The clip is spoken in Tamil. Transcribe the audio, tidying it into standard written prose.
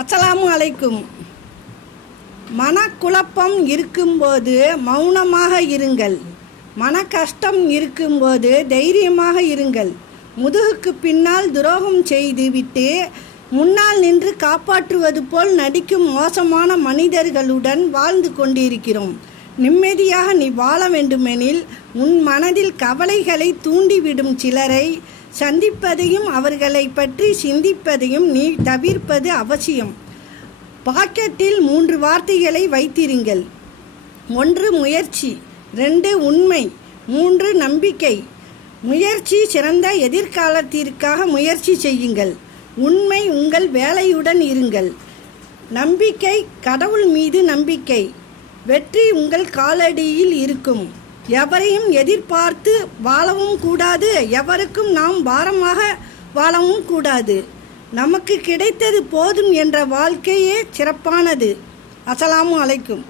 அஸ்ஸலாமு அலைக்கும். மனக்குழப்பம் இருக்கும்போது மௌனமாக இருங்கள். மன கஷ்டம் இருக்கும்போது தைரியமாக இருங்கள். முதுகுக்கு பின்னால் துரோகம் செய்து விட்டு முன்னால் நின்று காப்பாற்றுவது போல் நடிக்கும் மோசமான மனிதர்களுடன் வாழ்ந்து கொண்டிருக்கிறோம். நிம்மதியாக நீ வாழ வேண்டுமெனில் உன் மனதில் கவலைகளை தூண்டிவிடும் சிலரை சந்திப்பதையும் அவர்களை பற்றி சிந்திப்பதையும் நீ தவிர்ப்பது அவசியம். பாக்கெட்டில் 3 வார்த்தைகளை வைத்திருங்கள். 1 முயற்சி, 2 உண்மை, 3 நம்பிக்கை. முயற்சி சிறந்த எதிர்காலத்திற்காக முயற்சி செய்யுங்கள். உண்மை உங்கள் வேலையுடன் இருங்கள். நம்பிக்கை கடவுள் மீது நம்பிக்கை. வெற்றி உங்கள் காலடியில் இருக்கும். எவரையும் எதிர்பார்த்து வாழவும் கூடாது, எவருக்கும் நாம் பாரமாக வாழவும் கூடாது. நமக்கு கிடைத்தது போதும் என்ற வாழ்க்கையே சிறப்பானது. அஸ்ஸலாமு அலைக்கும்.